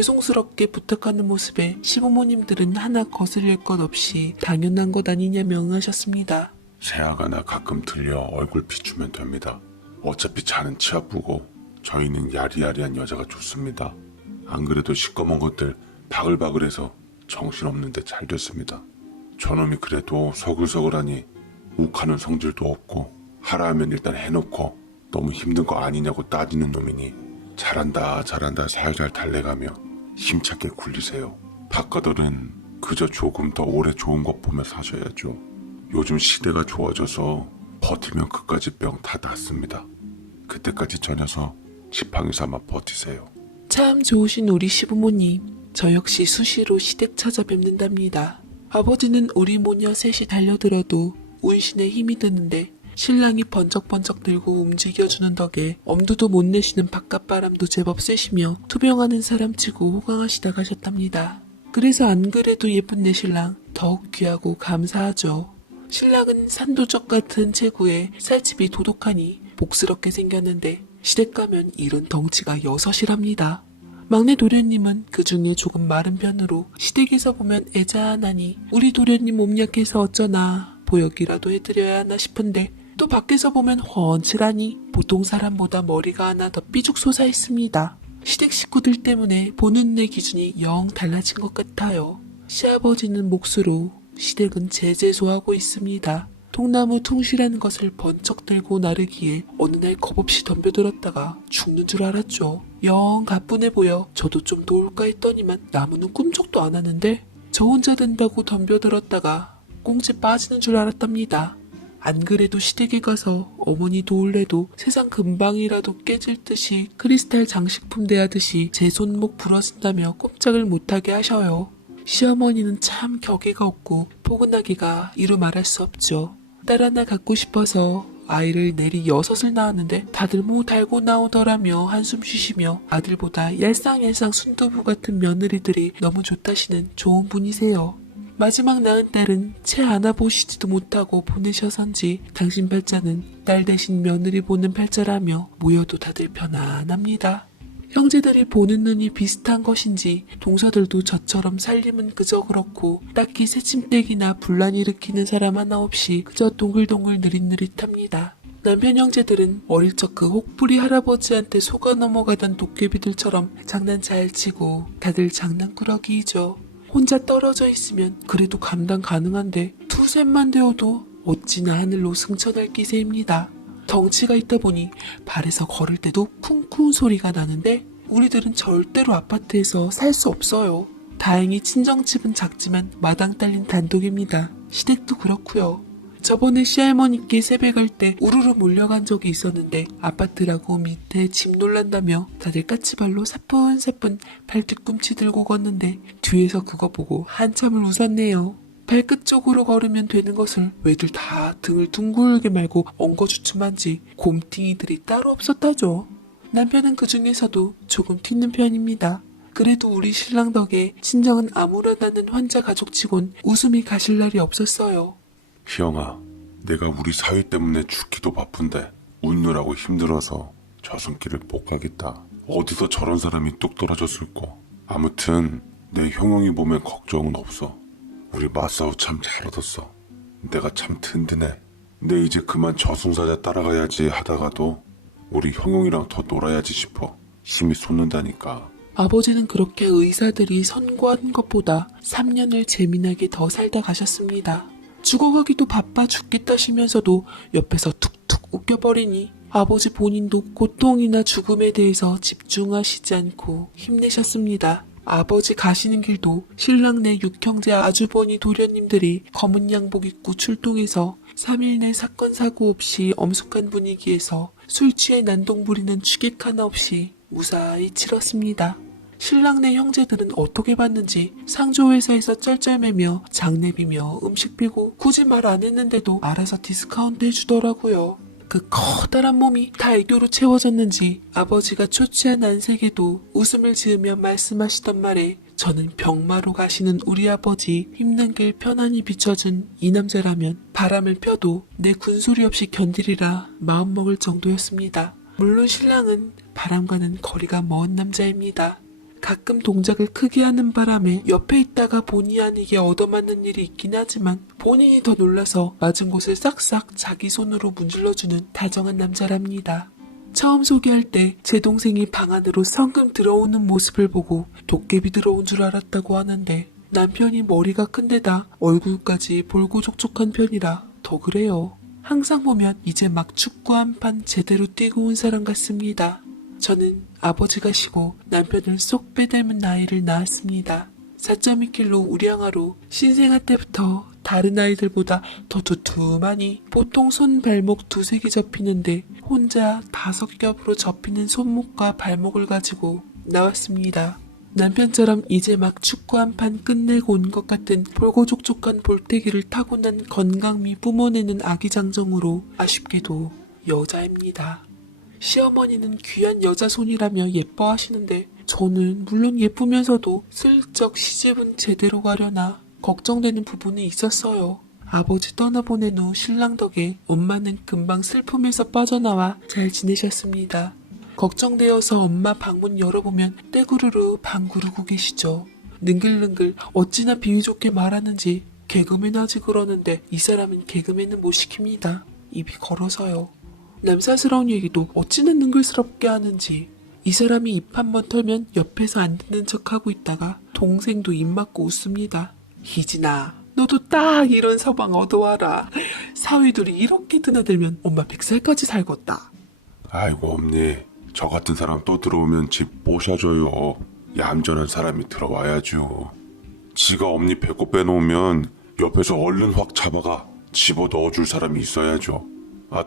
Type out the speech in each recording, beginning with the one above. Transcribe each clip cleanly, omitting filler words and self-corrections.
죄송스럽게 부탁하는 모습에 시부모님들은 하나 거슬릴 것 없이 당연한 것 아니냐 명하셨습니다. 새아가 나 가끔 들려 얼굴 비추면 됩니다. 어차피 자는 치 아프고 저희는 야리야리한 여자가 좋습니다. 안 그래도 시꺼먼 것들 바글바글해서 정신없는데 잘 됐습니다. 저놈이 그래도 서글서글하니 욱하는 성질도 없고 하라 하면 일단 해놓고 너무 힘든 거 아니냐고 따지는 놈이니 잘한다 살살 달래가며 힘차게 굴리세요. 바꿔들은 그저 조금 더 오래 좋은 것 보며 사셔야죠. 요즘 시대가 좋아져서 버티면 그까지 병 다 낫습니다. 그때까지 저 녀석 지팡이 삼아 버티세요. 참 좋으신 우리 시부모님. 저 역시 수시로 시댁 찾아뵙는답니다. 아버지는 우리 모녀 셋이 달려들어도 운신에 힘이 드는데 신랑이 번쩍번쩍 들고 움직여주는 덕에 엄두도 못 내쉬는 바깥바람도 제법 쐬시며 투병하는 사람치고 호강하시다 가셨답니다. 그래서 안 그래도 예쁜 내 신랑 더욱 귀하고 감사하죠. 신랑은 산도적 같은 체구에 살집이 도독하니 복스럽게 생겼는데 시댁 가면 이런 덩치가 여섯이랍니다. 막내 도련님은 그 중에 조금 마른 편으로 시댁에서 보면 애잔하니 우리 도련님 몸 약해서 어쩌나 보여기라도 해드려야 하나 싶은데 또 밖에서 보면 훤칠하니 보통 사람보다 머리가 하나 더 삐죽 솟아있습니다. 시댁 식구들 때문에 보는 내 기준이 영 달라진 것 같아요. 시아버지는 몫으로 시댁은 제재소하고 있습니다. 통나무 퉁실한 것을 번쩍 들고 나르기에 어느 날 겁없이 덤벼들었다가 죽는 줄 알았죠. 영 가뿐해 보여 저도 좀 도울까 했더니만 나무는 꿈쩍도 안 하는데 저 혼자 든다고 덤벼들었다가 꽁지 빠지는 줄 알았답니다. 안 그래도 시댁에 가서 어머니 도울래도 세상 금방이라도 깨질 듯이 크리스탈 장식품 대하듯이 제 손목 부러진다며 꼼짝을 못하게 하셔요. 시어머니는 참 격의가 없고 포근하기가 이루 말할 수 없죠. 딸 하나 갖고 싶어서 아이를 내리 6을 낳았는데 다들 뭐 달고 나오더라며 한숨 쉬시며 아들보다 얄쌍얄쌍 순두부 같은 며느리들이 너무 좋다시는 좋은 분이세요. 마지막 낳은 딸은 채 안아보시지도 못하고 보내셔선지 당신 팔자는 딸 대신 며느리 보는 팔자라며 모여도 다들 편안합니다. 형제들이 보는 눈이 비슷한 것인지 동서들도 저처럼 살림은 그저 그렇고 딱히 새침대기나 분란 일으키는 사람 하나 없이 그저 동글동글 느릿느릿합니다. 남편 형제들은 어릴 적 그 혹부리 할아버지한테 속아 넘어가던 도깨비들처럼 장난 잘 치고 다들 장난꾸러기이죠. 혼자 떨어져 있으면 그래도 감당 가능한데 두셋만 되어도 어찌나 하늘로 승천할 기세입니다. 덩치가 있다 보니 발에서 걸을 때도 쿵쿵 소리가 나는데 우리들은 절대로 아파트에서 살 수 없어요. 다행히 친정집은 작지만 마당 딸린 단독입니다. 시댁도 그렇고요. 저번에 시할머니께 세배 갈 때 우르르 몰려간 적이 있었는데 아파트라고 밑에 집 놀란다며 다들 까치발로 사뿐사뿐 발뒤꿈치 들고 걷는데 뒤에서 그거 보고 한참을 웃었네요. 발끝 쪽으로 걸으면 되는 것을 왜들 다 등을 둥글게 말고 엉거주춤한지 곰팅이들이 따로 없었다죠. 남편은 그 중에서도 조금 튀는 편입니다. 그래도 우리 신랑 덕에 친정은 아무렇다는 환자 가족치곤 웃음이 가실 날이 없었어요. 희영아, 내가 우리 사위 때문에 죽기도 바쁜데 웃느라고 힘들어서 저 손길을 못 가겠다. 어디서 저런 사람이 뚝 떨어졌을꼬. 아무튼 내 형용이 보면 걱정은 없어. 우리 맞싸우 참 잘 얻었어. 내가 참 든든해. 내 이제 그만 저승사자 따라가야지 하다가도 우리 형용이랑 더 놀아야지 싶어 힘이 솟는다니까. 아버지는 그렇게 의사들이 선고한 것보다 3년을 재미나게 더 살다 가셨습니다. 죽어가기도 바빠 죽겠다시면서도 옆에서 툭툭 웃겨버리니 아버지 본인도 고통이나 죽음에 대해서 집중하시지 않고 힘내셨습니다. 아버지 가시는 길도 신랑 내 6형제 아주버니 도련님들이 검은 양복 입고 출동해서 3일 내 사건 사고 없이 엄숙한 분위기에서 술 취해 난동 부리는 취객 하나 없이 무사히 치렀습니다. 신랑 내 형제들은 어떻게 봤는지 상조회사에서 쩔쩔매며 장례비며 음식 비고 굳이 말 안 했는데도 알아서 디스카운트 해주더라고요. 그 커다란 몸이 다 애교로 채워졌는지 아버지가 초췌한 안색에도 웃음을 지으며 말씀하시던 말에 저는 병마로 가시는 우리 아버지 힘든 길 편안히 비춰준 이 남자라면 바람을 펴도 내 군소리 없이 견디리라 마음먹을 정도였습니다. 물론 신랑은 바람과는 거리가 먼 남자입니다. 가끔 동작을 크게 하는 바람에 옆에 있다가 본의 아니게 얻어맞는 일이 있긴 하지만 본인이 더 놀라서 맞은 곳을 싹싹 자기 손으로 문질러주는 다정한 남자랍니다. 처음 소개할 때 제 동생이 방 안으로 성금 들어오는 모습을 보고 도깨비 들어온 줄 알았다고 하는데 남편이 머리가 큰 데다 얼굴까지 볼고족족한 편이라 더 그래요. 항상 보면 이제 막 축구 한 판 제대로 뛰고 온 사람 같습니다. 저는 아버지가 쉬고 남편을 쏙 빼닮은 나이를 낳았습니다. 4.2kg 우량아로 신생아 때부터 다른 아이들보다 더 두툼하니 보통 손 발목 두세 개 접히는데 혼자 5겹으로 접히는 손목과 발목을 가지고 나왔습니다. 남편처럼 이제 막 축구 한 판 끝내고 온 것 같은 볼고족족한 볼때기를 타고난 건강미 뿜어내는 아기 장정으로 아쉽게도 여자입니다. 시어머니는 귀한 여자 손이라며 예뻐하시는데 저는 물론 예쁘면서도 슬쩍 시집은 제대로 가려나 걱정되는 부분이 있었어요. 아버지 떠나보낸 후 신랑 덕에 엄마는 금방 슬픔에서 빠져나와 잘 지내셨습니다. 걱정되어서 엄마 방문 열어보면 떼구르르 방구르고 계시죠. 능글능글 어찌나 비위 좋게 말하는지 개그맨 하지 그러는데 이 사람은 개그맨은 못 시킵니다. 입이 걸어서요. 남사스러운 얘기도 어찌나 능글스럽게 하는지 이 사람이 입 한 번 털면 옆에서 안 듣는 척하고 있다가 동생도 입 막고 웃습니다. 희진아 너도 딱 이런 서방 얻어와라. 사위들이 이렇게 드나들면 엄마 100살까지 살겄다. 아이고 엄니, 저 같은 사람 또 들어오면 집 모셔줘요. 얌전한 사람이 들어와야죠. 지가 엄니 배꼽 빼놓으면 옆에서 얼른 확 잡아가 집어 넣어줄 사람이 있어야죠.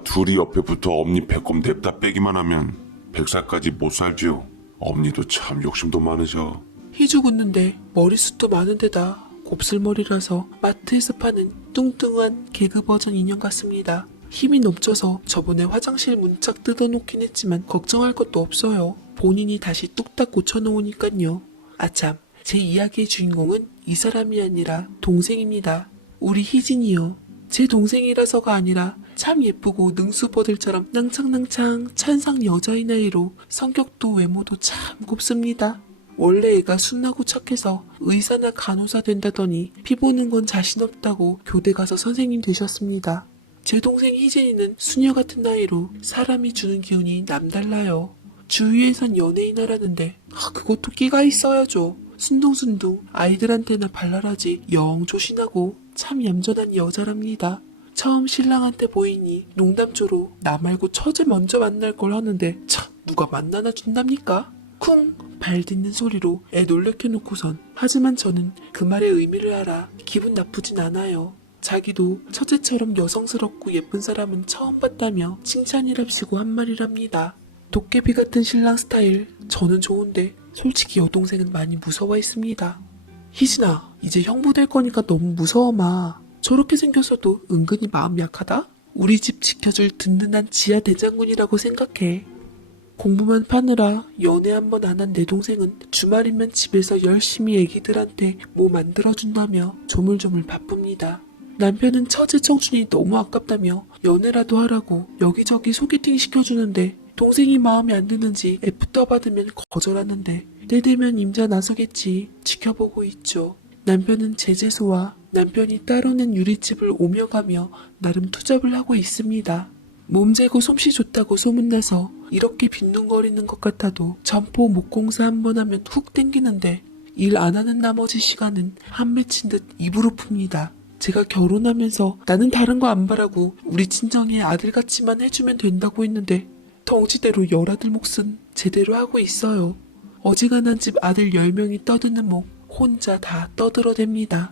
둘이 옆에 붙어 엄니 배꼽 냅다 빼기만 하면 100살까지 못 살죠. 엄니도 참 욕심도 많으셔. 희죽 웃는데 머리숱도 많은 데다 곱슬머리라서 마트에서 파는 뚱뚱한 개그 버전 인형 같습니다. 힘이 넘쳐서 저번에 화장실 문짝 뜯어놓긴 했지만 걱정할 것도 없어요. 본인이 다시 뚝딱 고쳐놓으니깐요. 아참, 제 이야기의 주인공은 이 사람이 아니라 동생입니다. 우리 희진이요. 제 동생이라서가 아니라 참 예쁘고 능수버들처럼 낭창낭창 천상 여자의 나이로 성격도 외모도 참 곱습니다. 원래 애가 순하고 착해서 의사나 간호사 된다더니 피 보는 건 자신 없다고 교대 가서 선생님 되셨습니다. 제 동생 희진이는 수녀 같은 나이로 사람이 주는 기운이 남달라요. 주위에선 연예인 하라는데 그것도 끼가 있어야죠. 순둥순둥 아이들한테나 발랄하지 영 조신하고 참 얌전한 여자랍니다. 처음 신랑한테 보이니 농담조로 나 말고 처제 먼저 만날 걸 하는데 참 누가 만나나 준답니까? 쿵! 발 딛는 소리로 애 놀래켜놓고선 하지만 저는 그 말의 의미를 알아 기분 나쁘진 않아요. 자기도 처제처럼 여성스럽고 예쁜 사람은 처음 봤다며 칭찬이랍시고 한 말이랍니다. 도깨비 같은 신랑 스타일 저는 좋은데 솔직히 여동생은 많이 무서워했습니다. 희진아 이제 형부 될 거니까 너무 무서워 마. 저렇게 생겼어도 은근히 마음 약하다? 우리 집 지켜줄 든든한 지하 대장군이라고 생각해. 공부만 파느라 연애 한 번 안 한 내 동생은 주말이면 집에서 열심히 애기들한테 뭐 만들어준다며 조물조물 바쁩니다. 남편은 처제 청춘이 너무 아깝다며 연애라도 하라고 여기저기 소개팅 시켜주는데 동생이 마음에 안 드는지 애프터 받으면 거절하는데 때 되면 임자 나서겠지 지켜보고 있죠. 남편은 제재소와 남편이 따로 낸 유리집을 오며 가며 나름 투잡을 하고 있습니다. 몸재고 솜씨 좋다고 소문나서 이렇게 빈둥거리는 것 같아도 점포 목공사 한 번 하면 훅 땡기는데 일 안 하는 나머지 시간은 한 맺힌 듯 입으로 풉니다. 제가 결혼하면서 나는 다른 거 안 바라고 우리 친정에 아들같이만 해주면 된다고 했는데 덩치대로 열아들 몫은 제대로 하고 있어요. 어지간한 집 아들 10명이 떠드는 목 혼자 다 떠들어댑니다.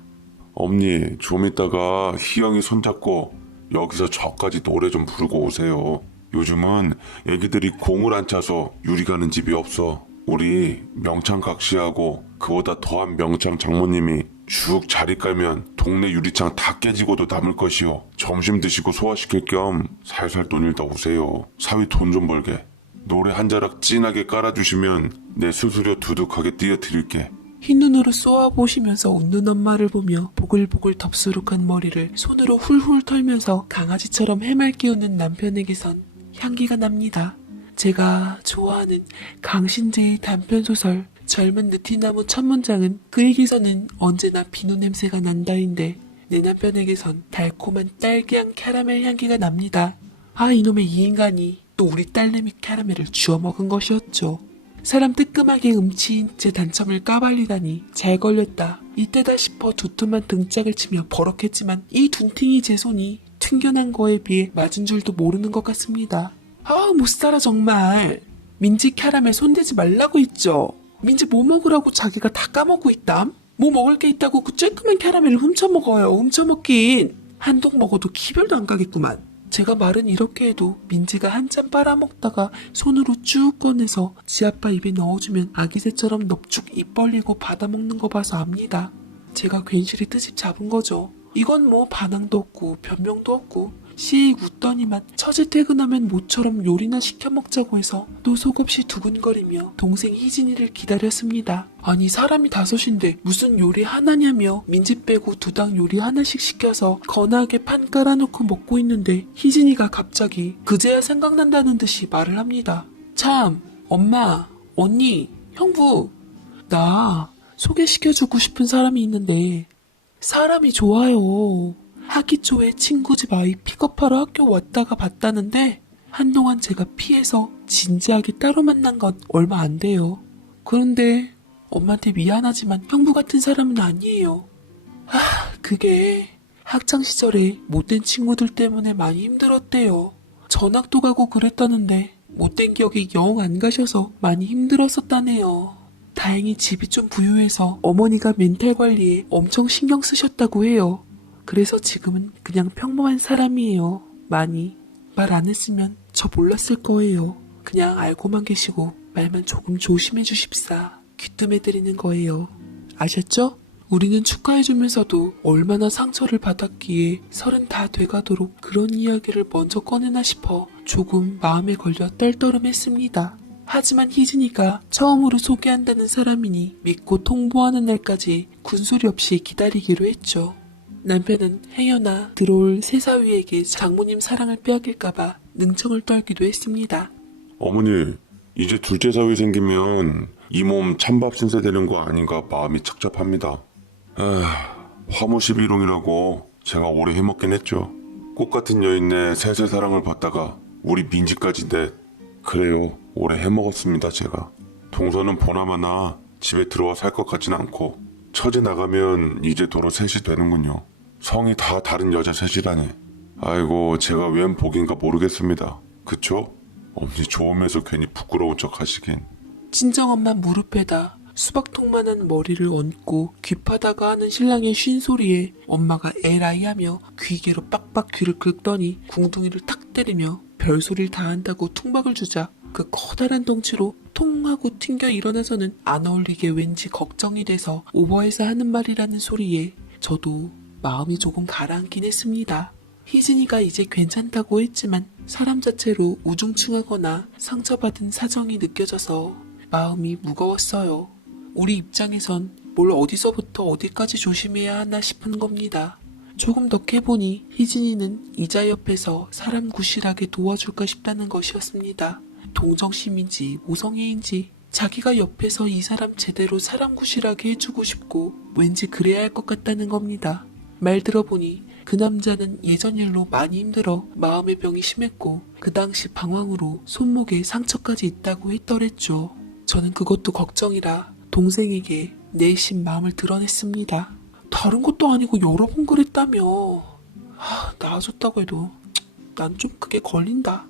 엄니, 좀 이따가 희영이 손잡고 여기서 저까지 노래 좀 부르고 오세요. 요즘은 애기들이 공을 안 차서 유리 가는 집이 없어. 우리 명창 각시하고 그보다 더한 명창 장모님이 쭉 자리 깔면 동네 유리창 다 깨지고도 남을 것이요. 점심 드시고 소화시킬 겸 살살 돈 일다 오세요. 사위 돈 좀 벌게. 노래 한 자락 진하게 깔아주시면 내 수수료 두둑하게 띄어드릴게. 흰눈으로 쏘아보시면서 웃는 엄마를 보며 보글보글 덥수룩한 머리를 손으로 훌훌 털면서 강아지처럼 해맑게 웃는 남편에게선 향기가 납니다. 제가 좋아하는 강신재의 단편소설 젊은 느티나무 첫 문장은 그에게서는 언제나 비누 냄새가 난다인데 내 남편에게선 달콤한 딸기향 캐러멜 향기가 납니다. 아, 이놈의 이 인간이 또 우리 딸내미 캐러멜을 주워 먹은 것이었죠. 사람 뜨끔하게 음치인 제 단점을 까발리다니 잘 걸렸다. 이때다 싶어 두툼한 등짝을 치며 버럭했지만 이 둔팅이 제 손이 튕겨난 거에 비해 맞은 줄도 모르는 것 같습니다. 아, 못살아 정말. 민지 캐러멜 손대지 말라고 했죠. 민지 뭐 먹으라고 자기가 다 까먹고 있담? 뭐 먹을 게 있다고 그 쬐끄만 캐러멜을 훔쳐먹어요. 훔쳐먹긴. 한 동 먹어도 기별도 안 가겠구만. 제가 말은 이렇게 해도 민지가 한 잔 빨아먹다가 손으로 쭉 꺼내서 지 아빠 입에 넣어주면 아기새처럼 넙죽 입 벌리고 받아먹는 거 봐서 압니다. 제가 괜시리 뜨집 잡은 거죠. 이건 뭐 반항도 없고 변명도 없고 씩 웃더니만 처제 퇴근하면 모처럼 요리나 시켜 먹자고 해서 또 속없이 두근거리며 동생 희진이를 기다렸습니다. 아니 사람이 5인데 무슨 요리 하나냐며 민지 빼고 두당 요리 하나씩 시켜서 거나하게 판 깔아놓고 먹고 있는데 희진이가 갑자기 그제야 생각난다는 듯이 말을 합니다. 참 엄마, 언니, 형부 나 소개시켜주고 싶은 사람이 있는데 사람이 좋아요. 하기 초에 친구 집 아이 픽업하러 학교 왔다가 봤다는데 한동안 제가 피해서 진지하게 따로 만난 건 얼마 안 돼요. 그런데 엄마한테 미안하지만 형부 같은 사람은 아니에요. 그게 학창시절에 못된 친구들 때문에 많이 힘들었대요. 전학도 가고 그랬다는데 못된 기억이 영 안 가셔서 많이 힘들었었다네요. 다행히 집이 좀 부유해서 어머니가 멘탈 관리에 엄청 신경 쓰셨다고 해요. 그래서 지금은 그냥 평범한 사람이에요. 많이. 말 안 했으면 저 몰랐을 거예요. 그냥 알고만 계시고 말만 조금 조심해 주십사. 귀뜸해드리는 거예요. 아셨죠? 우리는 축하해주면서도 얼마나 상처를 받았기에 30 다 돼가도록 그런 이야기를 먼저 꺼내나 싶어 조금 마음에 걸려 떨떠름했습니다. 하지만 희진이가 처음으로 소개한다는 사람이니 믿고 통보하는 날까지 군소리 없이 기다리기로 했죠. 남편은 행여나 들어올 새사위에게 장모님 사랑을 빼앗길까봐 능청을 떨기도 했습니다. 어머니, 이제 둘째 사위 생기면 이 몸 찬밥 신세 되는 거 아닌가 마음이 착잡합니다. 화무 11홍이라고 제가 오래 해먹긴 했죠. 꽃같은 여인네 셋의 사랑을 받다가 우리 민지까지인데 그래요, 오래 해먹었습니다 제가. 동서는 보나마나 집에 들어와 살 것 같진 않고 처제 나가면 이제 도로 셋이 되는군요. 성이 다 다른 여자 셋이라니. 아이고 제가 웬 복인가 모르겠습니다. 그쵸? 어머니 좋으면서 괜히 부끄러운 척 하시긴. 친정엄마 무릎에다 수박통만한 머리를 얹고 귀파다가 하는 신랑의 쉰소리에 엄마가 에라이 하며 귀개로 빡빡 귀를 긁더니 궁둥이를 탁 때리며 별소리를 다 한다고 퉁박을 주자 그 커다란 덩치로 통 하고 튕겨 일어나서는 안 어울리게 왠지 걱정이 돼서 오버해서 하는 말이라는 소리에 저도 마음이 조금 가라앉긴 했습니다. 희진이가 이제 괜찮다고 했지만 사람 자체로 우중충하거나 상처받은 사정이 느껴져서 마음이 무거웠어요. 우리 입장에선 뭘 어디서부터 어디까지 조심해야 하나 싶은 겁니다. 조금 더 캐보니 희진이는 이자 옆에서 사람 구실하게 도와줄까 싶다는 것이었습니다. 동정심인지 모성애인지 자기가 옆에서 이 사람 제대로 사람 구실하게 해주고 싶고 왠지 그래야 할 것 같다는 겁니다. 말 들어보니 그 남자는 예전 일로 많이 힘들어 마음의 병이 심했고 그 당시 방황으로 손목에 상처까지 있다고 했더랬죠. 저는 그것도 걱정이라 동생에게 내심 마음을 드러냈습니다. 다른 것도 아니고 여러 번 그랬다며. 나아졌다고 해도 난 좀 그게 걸린다.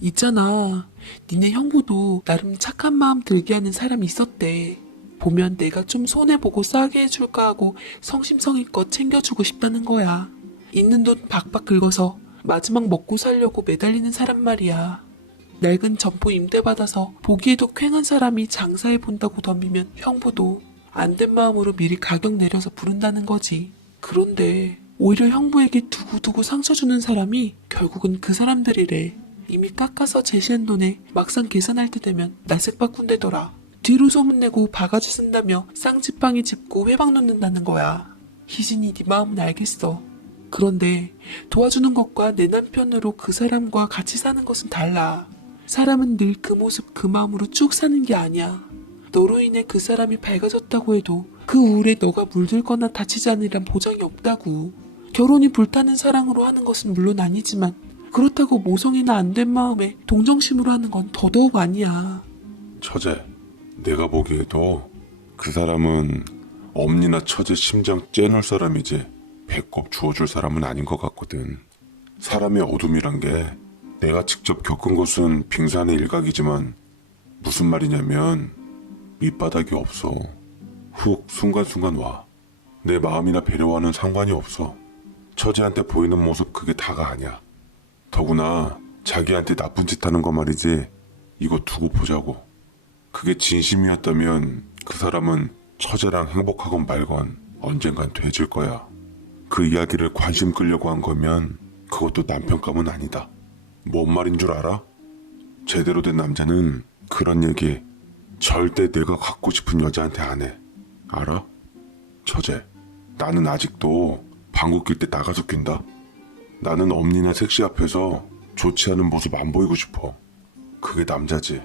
있잖아, 니네 형부도 나름 착한 마음 들게 하는 사람이 있었대. 보면 내가 좀 손해보고 싸게 해줄까 하고 성심성의껏 챙겨주고 싶다는 거야. 있는 돈 박박 긁어서 마지막 먹고 살려고 매달리는 사람 말이야. 낡은 점포 임대받아서 보기에도 쾌한 사람이 장사해본다고 덤비면 형부도 안 된 마음으로 미리 가격 내려서 부른다는 거지. 그런데 오히려 형부에게 두고두고 상처 주는 사람이 결국은 그 사람들이래. 이미 깎아서 제시한 돈에 막상 계산할 때 되면 낯색 바꾼대더라. 뒤로 소문내고 바가지 쓴다며 쌍지팡이 짚고 회방 놓는다는 거야. 희진이 네 마음은 알겠어. 그런데 도와주는 것과 내 남편으로 그 사람과 같이 사는 것은 달라. 사람은 늘 그 모습 그 마음으로 쭉 사는 게 아니야. 너로 인해 그 사람이 밝아졌다고 해도 그 우울에 너가 물들거나 다치지 않으란 보장이 없다고. 결혼이 불타는 사랑으로 하는 것은 물론 아니지만 그렇다고 모성애나 안 된 마음에 동정심으로 하는 건 더더욱 아니야. 처제, 내가 보기에도 그 사람은 엄니나 처제 심장 째놓을 사람이지 배꼽 주워줄 사람은 아닌 것 같거든. 사람의 어둠이란 게 내가 직접 겪은 것은 빙산의 일각이지만 무슨 말이냐면 밑바닥이 없어. 훅 순간순간 와. 내 마음이나 배려와는 상관이 없어. 처제한테 보이는 모습 그게 다가 아니야. 더구나 자기한테 나쁜 짓 하는 거 말이지. 이거 두고 보자고. 그게 진심이었다면 그 사람은 처제랑 행복하건 말건 언젠간 돼질 거야. 그 이야기를 관심 끌려고 한 거면 그것도 남편감은 아니다. 뭔 말인 줄 알아? 제대로 된 남자는 그런 얘기 절대 내가 갖고 싶은 여자한테 안 해. 알아? 처제, 나는 아직도 방구 낄 때 나가서 낀다. 나는 엄니나 섹시 앞에서 좋지 않은 모습 안 보이고 싶어. 그게 남자지.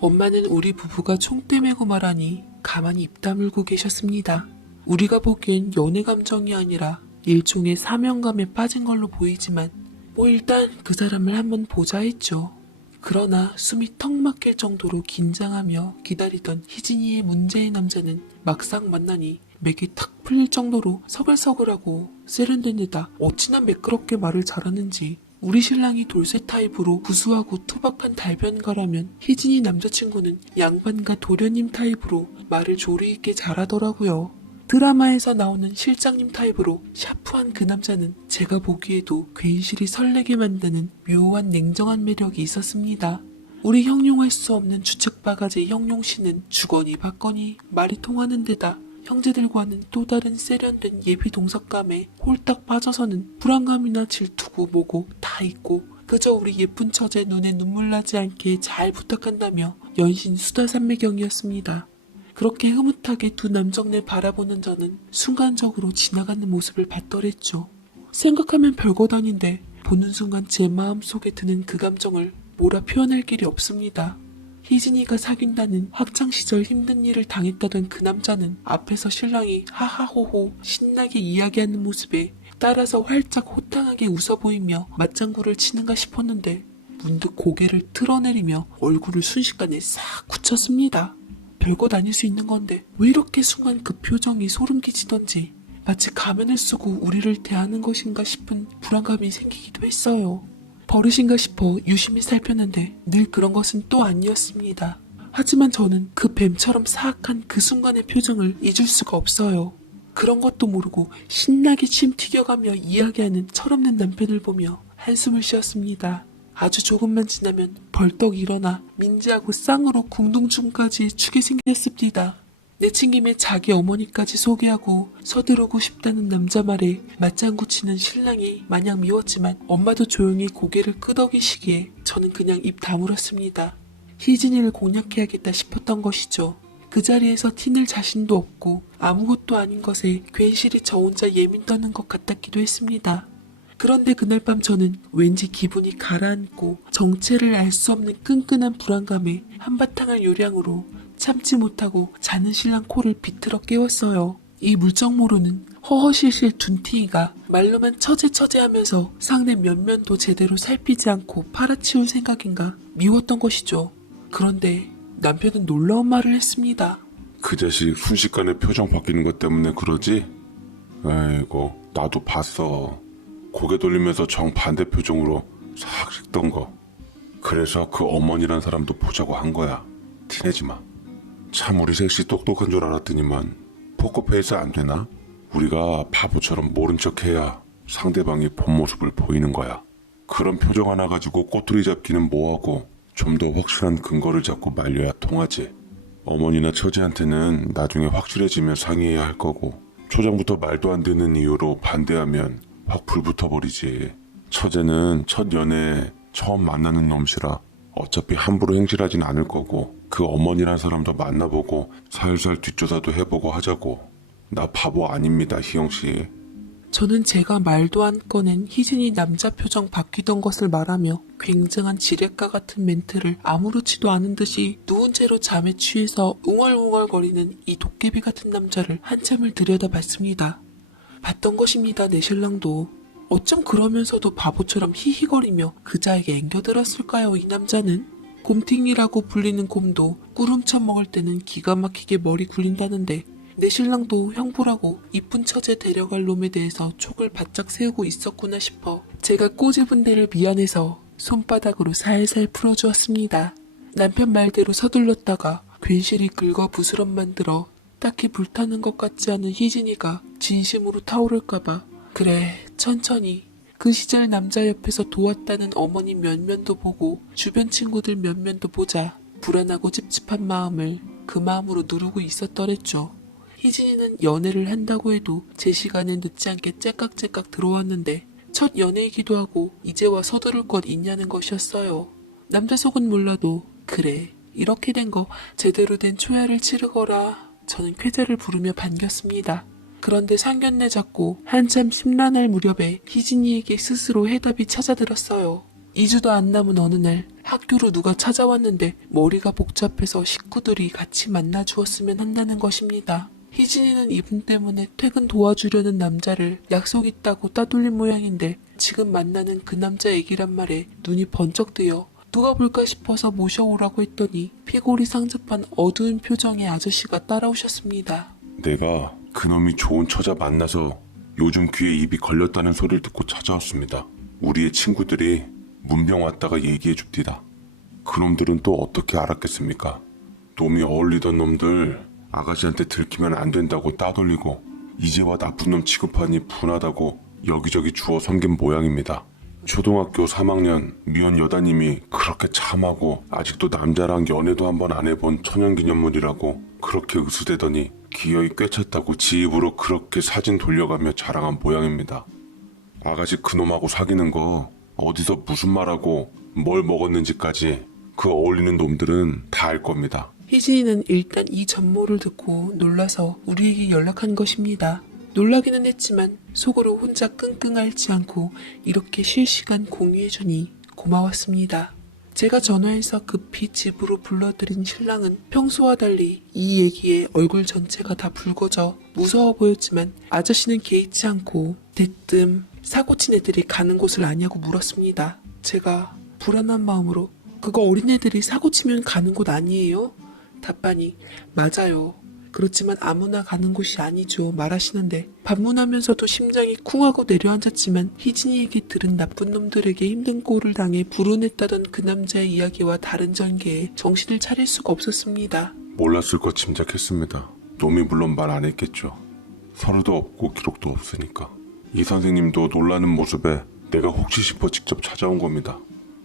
엄마는 우리 부부가 총대 메고 말하니 가만히 입 다물고 계셨습니다. 우리가 보기엔 연애 감정이 아니라 일종의 사명감에 빠진 걸로 보이지만 뭐 일단 그 사람을 한번 보자 했죠. 그러나 숨이 턱 막힐 정도로 긴장하며 기다리던 희진이의 문제의 남자는 막상 만나니 맥이 탁 풀릴 정도로 서글서글하고 세련된 데다 어찌나 매끄럽게 말을 잘하는지. 우리 신랑이 돌쇠 타입으로 구수하고 투박한 달변가라면 희진이 남자친구는 양반가 도련님 타입으로 말을 조리 있게 잘하더라고요. 드라마에서 나오는 실장님 타입으로 샤프한 그 남자는 제가 보기에도 괜시리 설레게 만드는 묘한 냉정한 매력이 있었습니다. 우리 형용할 수 없는 주책바가지 형용씨는 주거니 받거니 말이 통하는 데다 형제들과는 또 다른 세련된 예비 동석감에 홀딱 빠져서는 불안감이나 질투고 뭐고 다 있고 그저 우리 예쁜 처제 눈에 눈물 나지 않게 잘 부탁한다며 연신 수다산매경이었습니다. 그렇게 흐뭇하게 두 남정네 바라보는 저는 순간적으로 지나가는 모습을 봤더랬죠. 생각하면 별것 아닌데 보는 순간 제 마음속에 드는 그 감정을 뭐라 표현할 길이 없습니다. 희진이가 사귄다는 학창시절 힘든 일을 당했다던 그 남자는 앞에서 신랑이 하하호호 신나게 이야기하는 모습에 따라서 활짝 호탕하게 웃어 보이며 맞장구를 치는가 싶었는데 문득 고개를 틀어내리며 얼굴을 순식간에 싹 굳혔습니다. 별것 아닐 수 있는 건데 왜 이렇게 순간 그 표정이 소름 끼치던지 마치 가면을 쓰고 우리를 대하는 것인가 싶은 불안감이 생기기도 했어요. 버릇인가 싶어 유심히 살폈는데 늘 그런 것은 또 아니었습니다. 하지만 저는 그 뱀처럼 사악한 그 순간의 표정을 잊을 수가 없어요. 그런 것도 모르고 신나게 침 튀겨가며 이야기하는 철없는 남편을 보며 한숨을 쉬었습니다. 아주 조금만 지나면 벌떡 일어나 민지하고 쌍으로 궁둥중까지 추게 생겼습니다. 내친김에 자기 어머니까지 소개하고 서두르고 싶다는 남자 말에 맞장구 치는 신랑이 마냥 미웠지만 엄마도 조용히 고개를 끄덕이시기에 저는 그냥 입 다물었습니다. 희진이를 공략해야겠다 싶었던 것이죠. 그 자리에서 티낼 자신도 없고 아무것도 아닌 것에 괜시리 저 혼자 예민 떠는 것 같았기도 했습니다. 그런데 그날 밤 저는 왠지 기분이 가라앉고 정체를 알 수 없는 끈끈한 불안감에 한바탕을 요량으로 참지 못하고 자는 신랑 코를 비틀어 깨웠어요. 이 물정모르는 허허실실 둔티이가 말로만 처제 하면서 상대 면면도 제대로 살피지 않고 팔아치울 생각인가 미웠던 것이죠. 그런데 남편은 놀라운 말을 했습니다. 그 자식 순식간에 표정 바뀌는 것 때문에 그러지? 에이고 나도 봤어. 고개 돌리면서 정반대 표정으로 싹 식던 거. 그래서 그 어머니란 사람도 보자고 한 거야. 티내지 마. 참 우리 셋이 똑똑한 줄 알았더니만 포커페이스 안 되나? 우리가 바보처럼 모른 척해야 상대방이 본 모습을 보이는 거야. 그런 표정 하나 가지고 꼬투리 잡기는 뭐하고 좀 더 확실한 근거를 잡고 말려야 통하지. 어머니나 처제한테는 나중에 확실해지면 상의해야 할 거고 초장부터 말도 안 되는 이유로 반대하면 확 불붙어버리지. 처제는 첫 연애 처음 만나는 놈이라 어차피 함부로 행실하진 않을 거고 그 어머니란 사람도 만나보고 살살 뒷조사도 해보고 하자고. 나 바보 아닙니다, 희영씨. 저는 제가 말도 안 꺼낸 희진이 남자 표정 바뀌던 것을 말하며 굉장한 지렛과 같은 멘트를 아무렇지도 않은 듯이 누운 채로 잠에 취해서 웅얼웅얼거리는 이 도깨비 같은 남자를 한참을 들여다봤습니다. 봤던 것입니다. 내 신랑도. 어쩜 그러면서도 바보처럼 히히거리며 그자에게 앵겨들었을까요? 이 남자는? 곰팅이라고 불리는 곰도 꿀훔쳐 먹을 때는 기가 막히게 머리 굴린다는데 내 신랑도 형부라고 이쁜 처제 데려갈 놈에 대해서 촉을 바짝 세우고 있었구나 싶어 제가 꼬집은 데를 미안해서 손바닥으로 살살 풀어주었습니다. 남편 말대로 서둘렀다가 괜시리 긁어 부스럼 만들어 딱히 불타는 것 같지 않은 희진이가 진심으로 타오를까봐 그래 천천히 그 시절 남자 옆에서 도왔다는 어머니 면면도 보고 주변 친구들 면면도 보자 불안하고 찝찝한 마음을 그 마음으로 누르고 있었더랬죠. 희진이는 연애를 한다고 해도 제 시간엔 늦지 않게 째깍째깍 들어왔는데 첫 연애이기도 하고 이제와 서두를 것 있냐는 것이었어요. 남자 속은 몰라도 그래 이렇게 된 거 제대로 된 초야를 치르거라. 저는 쾌재를 부르며 반겼습니다. 그런데 상견례 잡고 한참 심란할 무렵에 희진이에게 스스로 해답이 찾아들었어요. 2주도 안 남은 어느 날 학교로 누가 찾아왔는데 머리가 복잡해서 식구들이 같이 만나주었으면 한다는 것입니다. 희진이는 이분 때문에 퇴근 도와주려는 남자를 약속 있다고 따돌린 모양인데 지금 만나는 그 남자 얘기란 말에 눈이 번쩍 뜨여 누가 볼까 싶어서 모셔오라고 했더니 피골이 상접한 어두운 표정의 아저씨가 따라오셨습니다. 내가 그놈이 좋은 처자 만나서 요즘 귀에 입이 걸렸다는 소리를 듣고 찾아왔습니다. 우리의 친구들이 문병 왔다가 얘기해 줍디다. 그놈들은 또 어떻게 알았겠습니까? 놈이 어울리던 놈들 아가씨한테 들키면 안 된다고 따돌리고 이제와 나쁜 놈 취급하니 분하다고 여기저기 주워 섬긴 모양입니다. 초등학교 3학년 미혼 여다님이 그렇게 참하고 아직도 남자랑 연애도 한번 안 해본 천연기념물이라고 그렇게 으스대더니 기어이 꿰찼다고 지 입으로 그렇게 사진 돌려가며 자랑한 모양입니다. 아가씨 그놈하고 사귀는 거 어디서 무슨 말하고 뭘 먹었는지까지 그 어울리는 놈들은 다 알 겁니다. 희진이는 일단 이 전모를 듣고 놀라서 우리에게 연락한 것입니다. 놀라기는 했지만 속으로 혼자 끙끙 앓지 않고 이렇게 실시간 공유해주니 고마웠습니다. 제가 전화해서 급히 집으로 불러들인 신랑은 평소와 달리 이 얘기에 얼굴 전체가 다 붉어져 무서워 보였지만 아저씨는 개의치 않고 대뜸 사고친 애들이 가는 곳을 아냐고 물었습니다. 제가 불안한 마음으로 그거 어린애들이 사고치면 가는 곳 아니에요? 답하니 맞아요. 그렇지만 아무나 가는 곳이 아니죠 말하시는데 반문하면서도 심장이 쿵하고 내려앉았지만 희진이에게 들은 나쁜 놈들에게 힘든 꼴을 당해 불운했다던 그 남자의 이야기와 다른 전개에 정신을 차릴 수가 없었습니다. 몰랐을 거 짐작했습니다. 놈이 물론 말 안 했겠죠. 서류도 없고 기록도 없으니까. 이 선생님도 놀라는 모습에 내가 혹시 싶어 직접 찾아온 겁니다.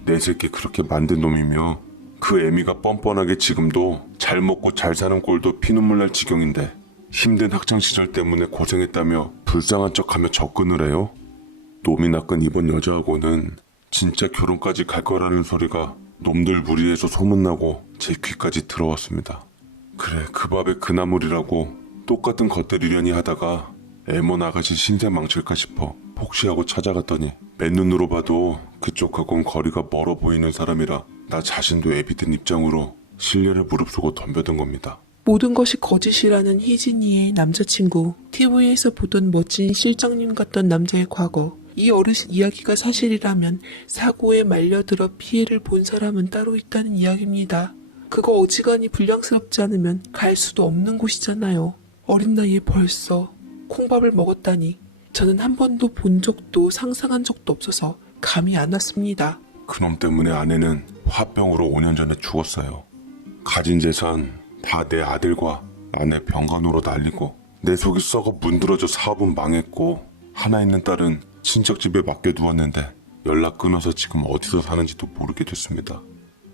내 새끼 그렇게 만든 놈이며 그 애미가 뻔뻔하게 지금도 잘 먹고 잘 사는 꼴도 피눈물 날 지경인데 힘든 학창시절 때문에 고생했다며 불쌍한 척하며 접근을 해요? 놈이 낚은 이번 여자하고는 진짜 결혼까지 갈 거라는 소리가 놈들 무리에서 소문나고 제 귀까지 들어왔습니다. 그래 그 밥에 그 나물이라고 똑같은 것들이려니 하다가 애먼 아가씨 신세 망칠까 싶어 혹시하고 찾아갔더니 맨눈으로 봐도 그쪽하고는 거리가 멀어 보이는 사람이라 나 자신도 애비된 입장으로 신뢰를 무릅쓰고 덤벼든 겁니다. 모든 것이 거짓이라는 희진이의 남자친구, TV에서 보던 멋진 실장님 같던 남자의 과거, 이 어르신 이야기가 사실이라면 사고에 말려들어 피해를 본 사람은 따로 있다는 이야기입니다. 그거 어지간히 불량스럽지 않으면 갈 수도 없는 곳이잖아요. 어린 나이에 벌써 콩밥을 먹었다니 저는 한 번도 본 적도 상상한 적도 없어서 감이 안 왔습니다. 그놈 때문에 아내는 화병으로 5년 전에 죽었어요. 가진 재산 다 내 아들과 아내 병간호로 날리고 내 속이 썩어 문드러져 사업은 망했고 하나 있는 딸은 친척 집에 맡겨두었는데 연락 끊어서 지금 어디서 사는지도 모르게 됐습니다.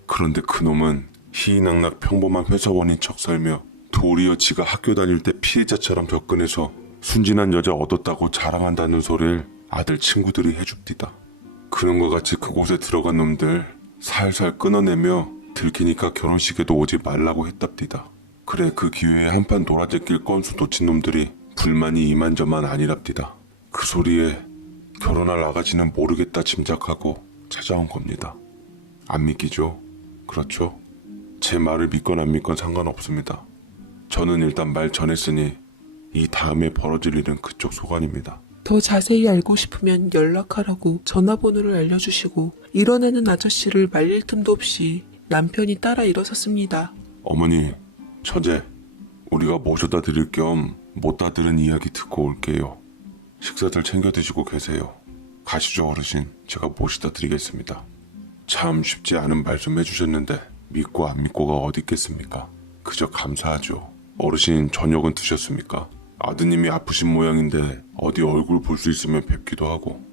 그런데 그놈은 희희낙낙 평범한 회사원인 척 살며 도리어 지가 학교 다닐 때 피해자처럼 접근해서 순진한 여자 얻었다고 자랑한다는 소리를 아들 친구들이 해줍디다. 그놈과 같이 그곳에 들어간 놈들 살살 끊어내며 들키니까 결혼식에도 오지 말라고 했답디다. 그래 그 기회에 한판 놀아제낄 건수 놓친 놈들이 불만이 이만저만 아니랍디다. 그 소리에 결혼할 아가씨는 모르겠다 짐작하고 찾아온 겁니다. 안 믿기죠? 그렇죠? 제 말을 믿건 안 믿건 상관없습니다. 저는 일단 말 전했으니 이 다음에 벌어질 일은 그쪽 소관입니다. 더 자세히 알고 싶으면 연락하라고 전화번호를 알려주시고 일어나는 아저씨를 말릴 틈도 없이 남편이 따라 일어섰습니다. 어머니, 처제, 우리가 모셔다 드릴 겸 못다 들은 이야기 듣고 올게요. 식사들 챙겨 드시고 계세요. 가시죠 어르신, 제가 모시다 드리겠습니다. 참 쉽지 않은 말씀 해주셨는데 믿고 안 믿고가 어디 있겠습니까? 그저 감사하죠. 어르신 저녁은 드셨습니까? 아드님이 아프신 모양인데 어디 얼굴 볼 수 있으면 뵙기도 하고.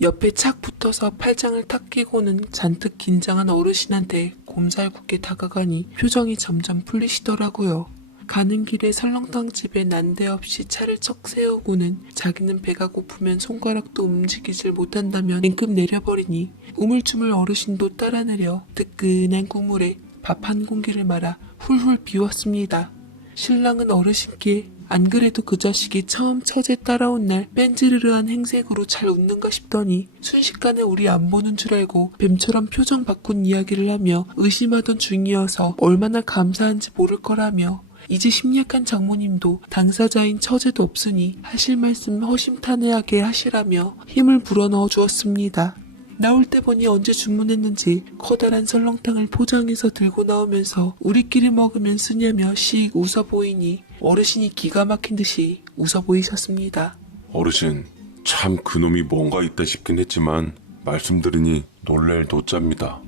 옆에 착 붙어서 팔짱을 탁 끼고는 잔뜩 긴장한 어르신한테 곰살궂게 다가가니 표정이 점점 풀리시더라고요. 가는 길에 설렁탕 집에 난데없이 차를 척 세우고는 자기는 배가 고프면 손가락도 움직이질 못한다며 냉큼 내려버리니 우물쭈물 어르신도 따라 내려 뜨끈한 국물에 밥 한 공기를 말아 훌훌 비웠습니다. 신랑은 어르신께 안 그래도 그 자식이 처음 처제 따라온 날 뺀지르르한 행색으로 잘 웃는가 싶더니 순식간에 우리 안 보는 줄 알고 뱀처럼 표정 바꾼 이야기를 하며 의심하던 중이어서 얼마나 감사한지 모를 거라며 이제 심약한 장모님도 당사자인 처제도 없으니 하실 말씀 허심탄회하게 하시라며 힘을 불어넣어 주었습니다. 나올 때 보니 언제 주문했는지 커다란 설렁탕을 포장해서 들고 나오면서 우리끼리 먹으면 쓰냐며 씩 웃어 보이니 어르신이 기가 막힌 듯이 웃어 보이셨습니다. 어르신, 참 그놈이 뭔가 있다 싶긴 했지만 말씀 들으니 놀랄 노자입니다.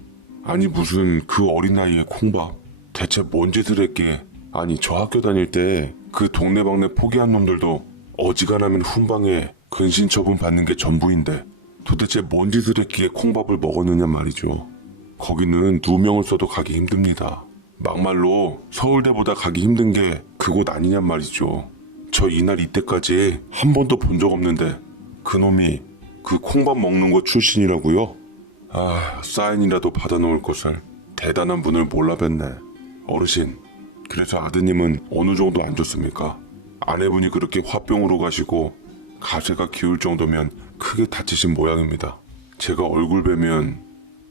아니 무슨 그 어린 나이에 콩밥, 대체 뭔 짓을 했기에. 아니 저 학교 다닐 때 그 동네방네 포기한 놈들도 어지간하면 훈방에 근신 처분 받는 게 전부인데 도대체 뭔 짓을 했기에 콩밥을 먹었느냐 말이죠. 거기는 누명을 써도 가기 힘듭니다. 막말로 서울대보다 가기 힘든 게 그곳 아니냔 말이죠. 저 이날 이때까지 한 번도 본 적 없는데 그놈이 그 콩밥 먹는 거 출신이라고요? 아, 사인이라도 받아놓을 것을 대단한 분을 몰라뵀네. 어르신, 그래서 아드님은 어느 정도 안 좋습니까? 아내분이 그렇게 화병으로 가시고 가세가 기울 정도면 크게 다치신 모양입니다. 제가 얼굴 뵈면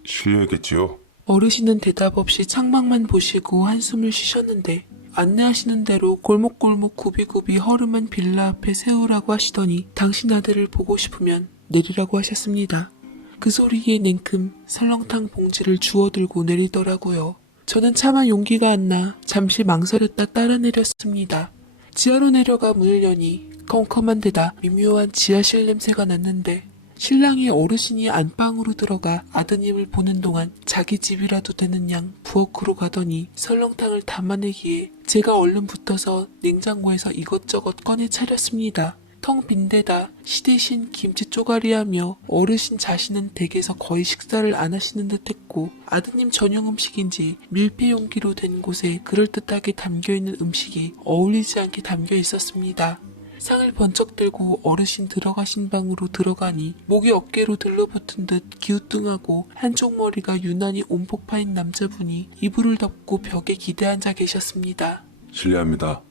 실례겠지요? 어르신은 대답 없이 창밖만 보시고 한숨을 쉬셨는데 안내하시는 대로 골목골목 굽이굽이 허름한 빌라 앞에 세우라고 하시더니 당신 아들을 보고 싶으면 내리라고 하셨습니다. 그 소리에 냉큼 설렁탕 봉지를 주워들고 내리더라고요. 저는 차마 용기가 안 나 잠시 망설였다 따라 내렸습니다. 지하로 내려가 문을 여니 컴컴한 데다 미묘한 지하실 냄새가 났는데 신랑이 어르신이 안방으로 들어가 아드님을 보는 동안 자기 집이라도 되는 양 부엌으로 가더니 설렁탕을 담아내기에 제가 얼른 붙어서 냉장고에서 이것저것 꺼내 차렸습니다. 텅 빈 데다 시대신 김치 쪼가리하며 어르신 자신은 댁에서 거의 식사를 안 하시는 듯 했고 아드님 전용 음식인지 밀폐 용기로 된 곳에 그럴듯하게 담겨있는 음식이 어울리지 않게 담겨 있었습니다. 상을 번쩍 들고 어르신 들어가신 방으로 들어가니 목이 어깨로 들러붙은 듯 기우뚱하고 한쪽 머리가 유난히 온폭 파인 남자분이 이불을 덮고 벽에 기대앉아 계셨습니다. 실례합니다.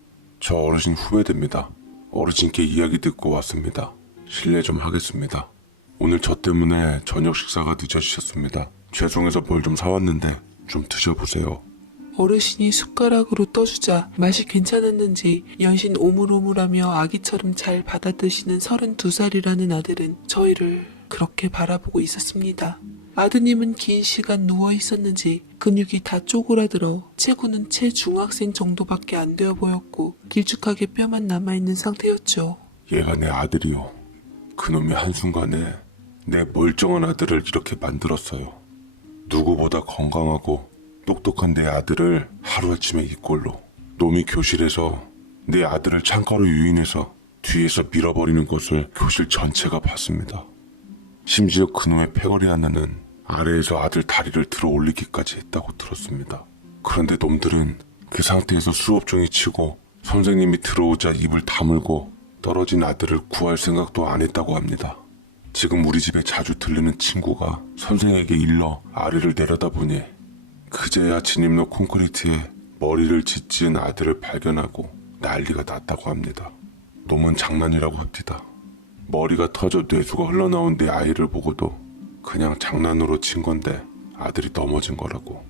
저 어르신 후배됩니다. 어르신께 이야기 듣고 왔습니다. 실례 좀 하겠습니다. 오늘 저 때문에 저녁 식사가 늦어지셨습니다. 죄송해서 뭘 좀 사왔는데 좀 드셔보세요. 어르신이 숟가락으로 떠주자 맛이 괜찮았는지 연신 오물오물하며 아기처럼 잘 받아드시는 32살이라는 아들은 저희를 그렇게 바라보고 있었습니다. 아드님은 긴 시간 누워있었는지 근육이 다 쪼그라들어 체구는 채중학생 정도밖에 안 되어 보였고 길쭉하게 뼈만 남아있는 상태였죠. 얘가 내 아들이요. 그놈이 한순간에 내 멀쩡한 아들을 이렇게 만들었어요. 누구보다 건강하고 똑똑한 내 아들을 하루아침에 이 꼴로. 놈이 교실에서 내 아들을 창가로 유인해서 뒤에서 밀어버리는 것을 교실 전체가 봤습니다. 심지어 그놈의 패거리 하나는 아래에서 아들 다리를 들어 올리기까지 했다고 들었습니다. 그런데 놈들은 그 상태에서 수업종이 치고 선생님이 들어오자 입을 다물고 떨어진 아들을 구할 생각도 안 했다고 합니다. 지금 우리 집에 자주 들르는 친구가 선생에게 일러 아래를 내려다보니 그제야 진입로 콘크리트에 머리를 짓지은 아들을 발견하고 난리가 났다고 합니다. 놈은 장난이라고 합디다. 머리가 터져 뇌수가 흘러나온 내 아이를 보고도 그냥 장난으로 친 건데 아들이 넘어진 거라고.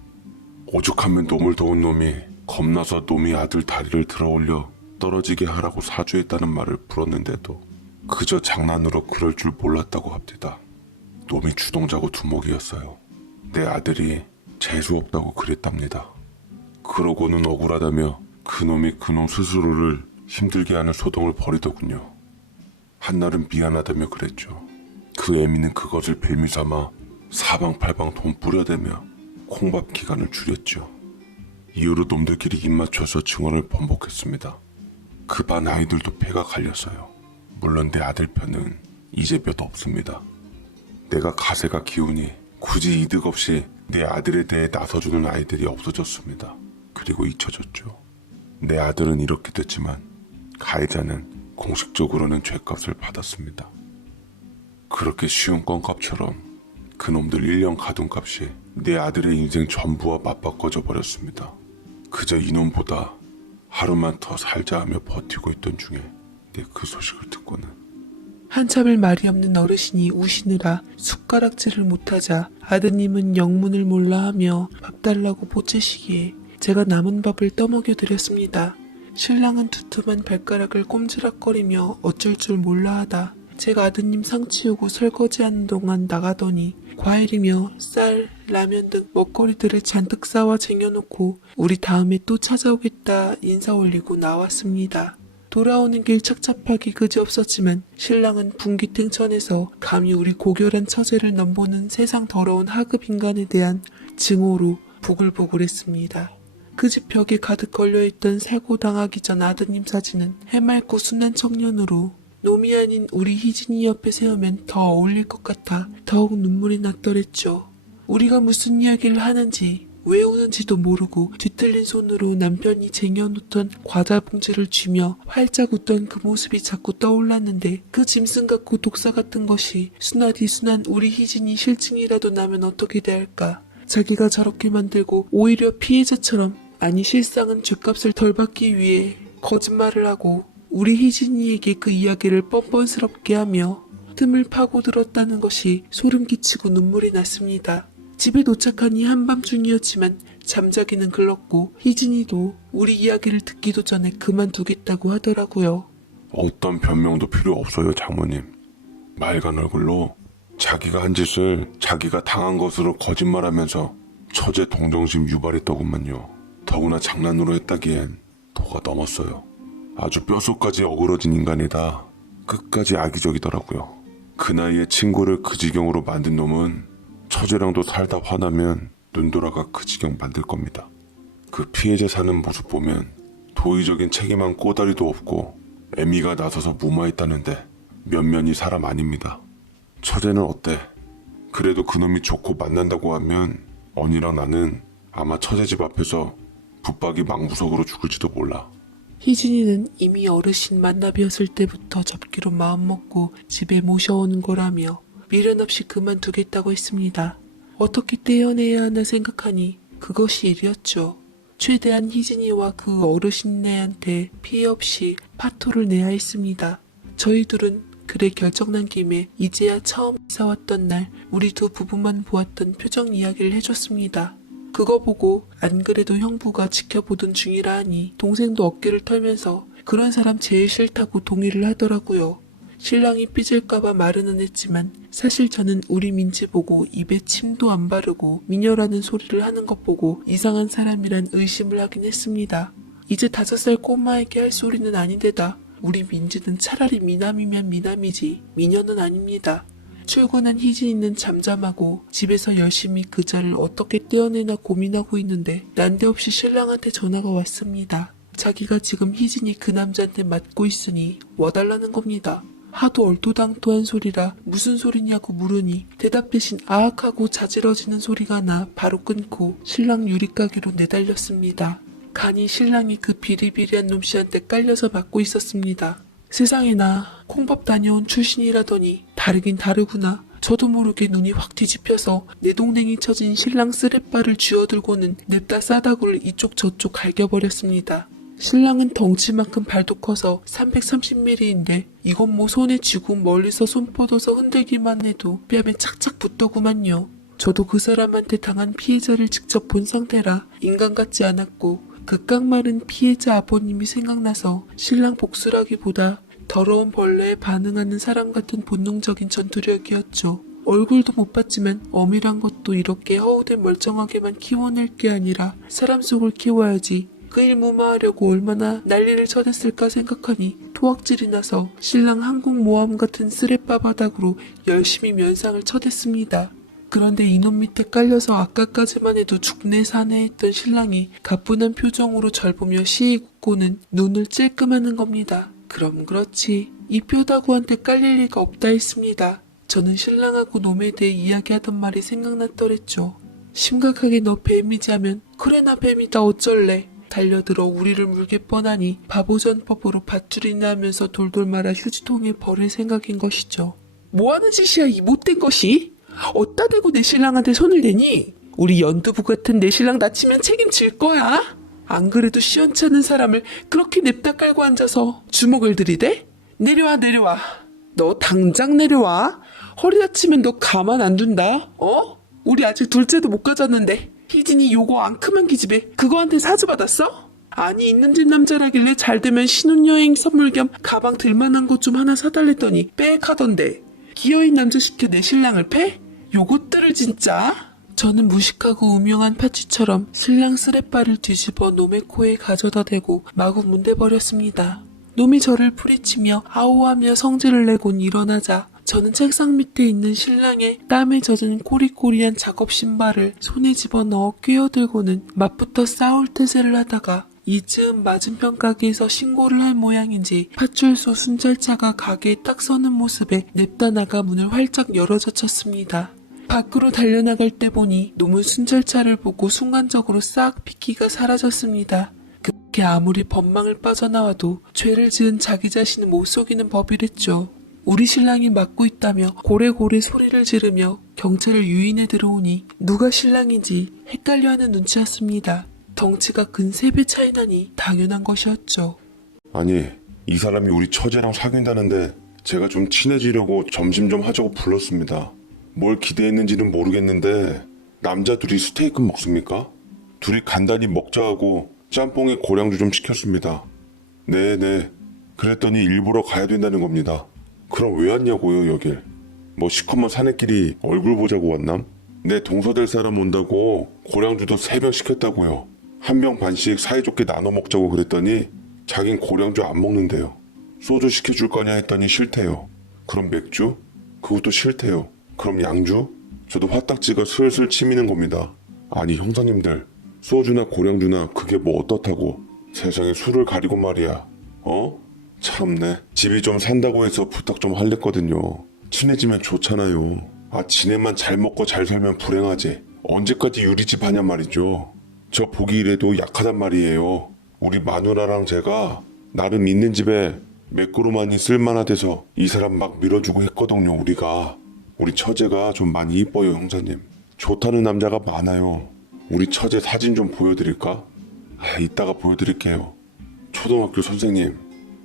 오죽하면 놈을 도운 놈이 겁나서 놈이 아들 다리를 들어올려 떨어지게 하라고 사주했다는 말을 풀었는데도 그저 장난으로 그럴 줄 몰랐다고 합니다. 놈이 주동자고 두목이었어요. 내 아들이 재수없다고 그랬답니다. 그러고는 억울하다며 그놈이 그놈 스스로를 힘들게 하는 소동을 벌이더군요. 한날은 미안하다며 그랬죠. 그 애미는 그것을 빌미삼아 사방팔방 돈 뿌려대며 콩밥 기간을 줄였죠. 이후로 놈들끼리 입맞춰서 증언을 번복했습니다. 그 반 아이들도 폐가 갈렸어요. 물론 내 아들 편은 이제 몇 없습니다. 내가 가세가 기우니 굳이 이득 없이 내 아들에 대해 나서주는 아이들이 없어졌습니다. 그리고 잊혀졌죠. 내 아들은 이렇게 됐지만 가해자는 공식적으로는 죗값을 받았습니다. 그렇게 쉬운 껌값처럼 그놈들 1년 가둔값이 내 아들의 인생 전부와 맞바꿔져 버렸습니다. 그저 이놈보다 하루만 더 살자 하며 버티고 있던 중에 내 그 소식을 듣고는 한참을 말이 없는 어르신이 우시느라 숟가락질을 못하자 아드님은 영문을 몰라 하며 밥 달라고 보채시기에 제가 남은 밥을 떠먹여 드렸습니다. 신랑은 두툼한 발가락을 꼼지락거리며 어쩔 줄 몰라 하다 제가 아드님 상 치우고 설거지하는 동안 나가더니 과일이며 쌀, 라면 등 먹거리들을 잔뜩 싸와 쟁여놓고 우리 다음에 또 찾아오겠다 인사 올리고 나왔습니다. 돌아오는 길 착잡하기 그지없었지만 신랑은 분기탱천에서 감히 우리 고결한 처제를 넘보는 세상 더러운 하급 인간에 대한 증오로 부글부글했습니다. 그 집 벽에 가득 걸려있던 살고당하기 전 아드님 사진은 해맑고 순한 청년으로 놈이 아닌 우리 희진이 옆에 세우면 더 어울릴 것 같아 더욱 눈물이 났더랬죠. 우리가 무슨 이야기를 하는지 왜 우는지도 모르고 뒤틀린 손으로 남편이 쟁여놓던 과자 봉지를 쥐며 활짝 웃던 그 모습이 자꾸 떠올랐는데 그 짐승 같고 독사 같은 것이 순하디 순한 우리 희진이 실증이라도 나면 어떻게 대할까. 자기가 저렇게 만들고 오히려 피해자처럼 아니 실상은 죗값을 덜 받기 위해 거짓말을 하고 우리 희진이에게 그 이야기를 뻔뻔스럽게 하며 틈을 파고들었다는 것이 소름 끼치고 눈물이 났습니다. 집에 도착하니 한밤중이었지만 잠자기는 글렀고 희진이도 우리 이야기를 듣기도 전에 그만두겠다고 하더라고요. 어떤 변명도 필요 없어요, 장모님. 맑은 얼굴로 자기가 한 짓을 자기가 당한 것으로 거짓말하면서 처제 동정심 유발했더구만요. 더구나 장난으로 했다기엔 도가 넘었어요. 아주 뼛속까지 어그러진 인간이다. 끝까지 악의적이더라고요. 그 나이에 친구를 그 지경으로 만든 놈은 처제랑도 살다 화나면 눈돌아가 그 지경 만들 겁니다. 그 피해자 사는 모습 보면 도의적인 책임한 꼬다리도 없고 애미가 나서서 무마했다는데 면면이 사람 아닙니다. 처제는 어때? 그래도 그놈이 좋고 만난다고 하면 언니랑 나는 아마 처제 집 앞에서 붙박이 망구석으로 죽을지도 몰라. 희진이는 이미 어르신 만나뵈었을 때부터 접기로 마음먹고 집에 모셔오는 거라며 미련 없이 그만두겠다고 했습니다. 어떻게 떼어내야 하나 생각하니 그것이 일이었죠. 최대한 희진이와 그 어르신네한테 피해 없이 파토를 내야 했습니다. 저희 둘은 그래 결정난 김에 이제야 처음 이사 왔던 날 우리 두 부부만 보았던 표정 이야기를 해줬습니다. 그거 보고 안 그래도 형부가 지켜보던 중이라 하니 동생도 어깨를 털면서 그런 사람 제일 싫다고 동의를 하더라고요. 신랑이 삐질까봐 말은 했지만 사실 저는 우리 민지 보고 입에 침도 안 바르고 미녀라는 소리를 하는 것 보고 이상한 사람이란 의심을 하긴 했습니다. 이제 5살 꼬마에게 할 소리는 아닌데다 우리 민지는 차라리 미남이면 미남이지 미녀는 아닙니다. 출근한 희진이는 잠잠하고 집에서 열심히 그 자를 어떻게 떼어내나 고민하고 있는데 난데없이 신랑한테 전화가 왔습니다. 자기가 지금 희진이 그 남자한테 맞고 있으니 와달라는 겁니다. 하도 얼토당토한 소리라 무슨 소리냐고 물으니 대답 대신 아악하고 자지러지는 소리가 나 바로 끊고 신랑 유리가게로 내달렸습니다. 간이 신랑이 그 비리비리한 놈씨한테 깔려서 맞고 있었습니다. 세상에나 콩밥 다녀온 출신이라더니 다르긴 다르구나. 저도 모르게 눈이 확 뒤집혀서 내 동생이 처진 신랑 쓰레빠를 쥐어들고는 냅다 싸다구를 이쪽 저쪽 갈겨버렸습니다. 신랑은 덩치만큼 발도 커서 330mm인데 이건 뭐 손에 쥐고 멀리서 손 뻗어서 흔들기만 해도 뺨에 착착 붙더구만요. 저도 그 사람한테 당한 피해자를 직접 본 상태라 인간 같지 않았고 그 깡마른 피해자 아버님이 생각나서 신랑 복수라기보다 더러운 벌레에 반응하는 사람 같은 본능적인 전투력이었죠. 얼굴도 못 봤지만 어미란 것도 이렇게 허우대 멀쩡하게만 키워낼 게 아니라 사람 속을 키워야지. 그 일 무마하려고 얼마나 난리를 쳐댔을까 생각하니 토악질이 나서 신랑 항공모함 같은 쓰레빠 바닥으로 열심히 면상을 쳐댔습니다. 그런데 이놈 밑에 깔려서 아까까지만 해도 죽네 사네 했던 신랑이 가뿐한 표정으로 절 보며 시익 웃고는 눈을 찔끔하는 겁니다. 그럼 그렇지. 이 뼈다구한테 깔릴 리가 없다 했습니다. 저는 신랑하고 놈에 대해 이야기하던 말이 생각났더랬죠. 심각하게 너 뱀이지 하면 그래 나 뱀이다 어쩔래. 달려들어 우리를 물게 뻔하니 바보전법으로 밧줄이나 하면서 돌돌 말아 휴지통에 버릴 생각인 것이죠. 뭐하는 짓이야 이 못된 것이? 어따 대고 내 신랑한테 손을 대니? 우리 연두부 같은 내 신랑 다치면 책임질 거야? 안 그래도 시원찮은 사람을 그렇게 냅다 깔고 앉아서 주먹을 들이대? 내려와 내려와. 너 당장 내려와. 허리 다치면 너 가만 안 둔다. 어? 우리 아직 둘째도 못 가졌는데 희진이 요거 앙큼한 기집애 그거한테 사주 받았어? 아니 있는 집 남자라길래 잘되면 신혼여행 선물 겸 가방 들만한 것 좀 하나 사달랬더니 빽 하던데 기어인 남자 시켜 내 신랑을 패? 요것들을 진짜. 저는 무식하고 우명한 파치처럼 신랑 쓰레빠를 뒤집어 놈의 코에 가져다 대고 마구 문대버렸습니다. 놈이 저를 풀이치며 아오하며 성질을 내곤 일어나자 저는 책상 밑에 있는 신랑의 땀에 젖은 꼬리꼬리한 작업 신발을 손에 집어넣어 끼어들고는 맞붙어 싸울 태세를 하다가 이즈음 맞은편 가게에서 신고를 할 모양인지 파출소 순찰차가 가게에 딱 서는 모습에 냅다 나가 문을 활짝 열어젖혔습니다. 밖으로 달려나갈 때 보니 놈은 순찰차를 보고 순간적으로 싹 핏기가 사라졌습니다. 그렇게 아무리 법망을 빠져나와도 죄를 지은 자기 자신은 못 속이는 법이랬죠. 우리 신랑이 맞고 있다며 고래고래 소리를 지르며 경찰을 유인해 들어오니 누가 신랑인지 헷갈려하는 눈치였습니다. 덩치가 근 3배 차이 나니 당연한 것이었죠. 아니, 이 사람이 우리 처제랑 사귄다는데 제가 좀 친해지려고 점심 좀 하자고 불렀습니다. 뭘 기대했는지는 모르겠는데 남자 둘이 스테이크 먹습니까? 둘이 간단히 먹자 하고 짬뽕에 고량주 좀 시켰습니다. 네네. 그랬더니 일부러 가야 된다는 겁니다. 그럼 왜 왔냐고요 여길. 뭐 시커먼 사내끼리 얼굴 보자고 왔남? 내 동서될 사람 온다고 고량주도 3병 시켰다고요. 1병 반씩 사이좋게 나눠 먹자고 그랬더니 자긴 고량주 안 먹는데요. 소주 시켜줄 거냐 했더니 싫대요. 그럼 맥주? 그것도 싫대요. 그럼 양주? 저도 화딱지가 슬슬 치미는 겁니다. 아니 형사님들, 소주나 고량주나 그게 뭐 어떻다고. 세상에 술을 가리고 말이야. 어? 참네. 집이 좀 산다고 해서 부탁 좀 할랬거든요. 친해지면 좋잖아요. 아 지네만 잘 먹고 잘 살면 불행하지. 언제까지 유리집 하냔 말이죠. 저 보기 이래도 약하단 말이에요. 우리 마누라랑 제가 나름 있는 집에 매꾸로만이 쓸만하대서 이 사람 막 밀어주고 했거든요. 우리가. 우리 처제가 좀 많이 이뻐요 형사님. 좋다는 남자가 많아요. 우리 처제 사진 좀 보여드릴까? 아, 이따가 보여드릴게요. 초등학교 선생님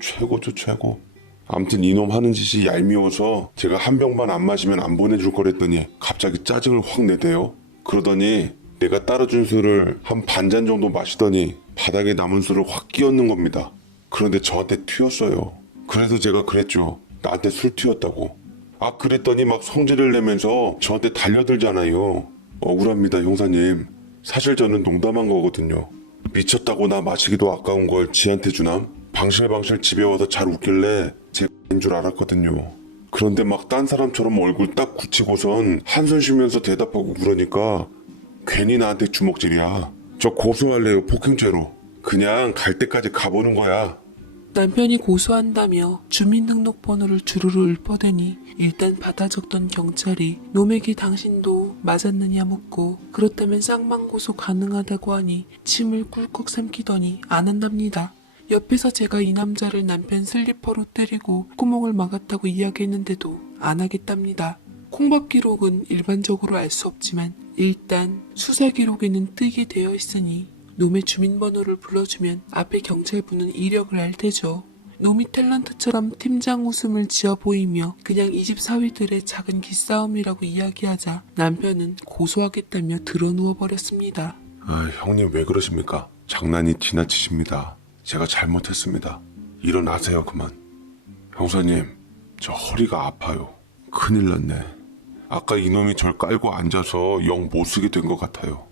최고죠 최고. 암튼 이놈 하는 짓이 얄미워서 제가 1병만 안 마시면 안 보내줄 거랬더니 갑자기 짜증을 확 내대요. 그러더니 내가 따라준 술을 한 반잔 정도 마시더니 바닥에 남은 술을 확 끼얹는 겁니다. 그런데 저한테 튀었어요. 그래서 제가 그랬죠. 나한테 술 튀었다고. 아 그랬더니 막 성질을 내면서 저한테 달려들잖아요. 억울합니다 형사님. 사실 저는 농담한 거거든요. 미쳤다고 나 마시기도 아까운 걸 지한테 주남? 방실방실 집에 와서 잘 웃길래 제가 인 줄 알았거든요. 그런데 막 딴 사람처럼 얼굴 딱 굳히고선 한숨 쉬면서 대답하고 그러니까 괜히 나한테 주먹질이야. 저 고소할래요 폭행죄로. 그냥 갈 때까지 가보는 거야. 남편이 고소한다며 주민등록번호를 주르르 읊어대니 일단 받아 적던 경찰이 놈에게 당신도 맞았느냐 묻고 그렇다면 쌍방고소 가능하다고 하니 침을 꿀꺽 삼키더니 안 한답니다. 옆에서 제가 이 남자를 남편 슬리퍼로 때리고 구멍을 막았다고 이야기했는데도 안 하겠답니다. 콩밥 기록은 일반적으로 알 수 없지만 일단 수사 기록에는 뜨게 되어 있으니 놈의 주민번호를 불러주면 앞에 경찰분은 이력을 알 테죠. 놈이 탤런트처럼 팀장 웃음을 지어 보이며 그냥 이 집 사위들의 작은 기싸움이라고 이야기하자 남편은 고소하겠다며 드러누워 버렸습니다. 아, 형님 왜 그러십니까? 장난이 지나치십니다. 제가 잘못했습니다. 일어나세요 그만. 형사님, 저 허리가 아파요. 큰일 났네. 아까 이놈이 절 깔고 앉아서 영 못쓰게 된 것 같아요.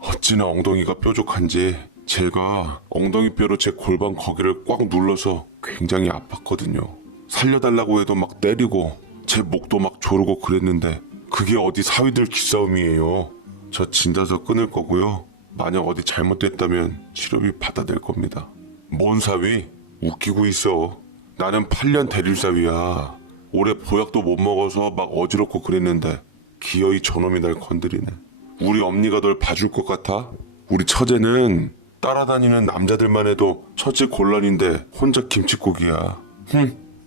어찌나 엉덩이가 뾰족한지 제가 엉덩이뼈로 제 골반 거기를 꽉 눌러서 굉장히 아팠거든요. 살려달라고 해도 막 때리고 제 목도 막 조르고 그랬는데 그게 어디 사위들 기싸움이에요. 저 진단서 끊을 거고요. 만약 어디 잘못됐다면 치료비 받아낼 겁니다. 뭔 사위? 웃기고 있어. 나는 8년 대릴사위야. 올해 보약도 못 먹어서 막 어지럽고 그랬는데 기어이 저놈이 날 건드리네. 우리 엄니가 널 봐줄 것 같아? 우리 처제는 따라다니는 남자들만 해도 처제 곤란인데 혼자 김칫국이야.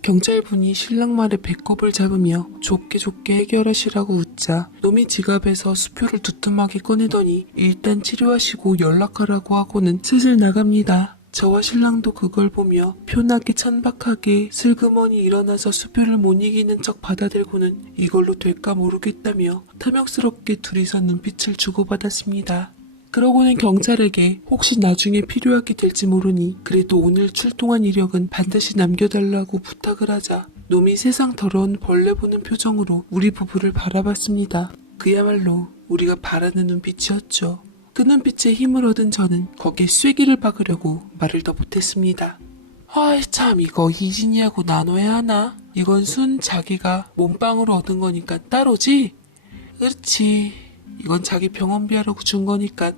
경찰분이 신랑 말에 배꼽을 잡으며 좋게 해결하시라고 웃자 놈이 지갑에서 수표를 두툼하게 꺼내더니 일단 치료하시고 연락하라고 하고는 슬슬 나갑니다. 저와 신랑도 그걸 보며 표나게 천박하게 슬그머니 일어나서 수표를 못 이기는 척 받아들고는 이걸로 될까 모르겠다며 탐욕스럽게 둘이서 눈빛을 주고받았습니다. 그러고는 경찰에게 혹시 나중에 필요하게 될지 모르니 그래도 오늘 출동한 이력은 반드시 남겨달라고 부탁을 하자 놈이 세상 더러운 벌레 보는 표정으로 우리 부부를 바라봤습니다. 그야말로 우리가 바라는 눈빛이었죠. 그 눈빛에 힘을 얻은 저는 거기에 쐐기를 박으려고 말을 더 못했습니다. 아이 참 이거 희진이하고 나눠야 하나? 이건 순 자기가 몸빵으로 얻은 거니까 따로지? 그렇지. 이건 자기 병원비 하라고 준 거니까.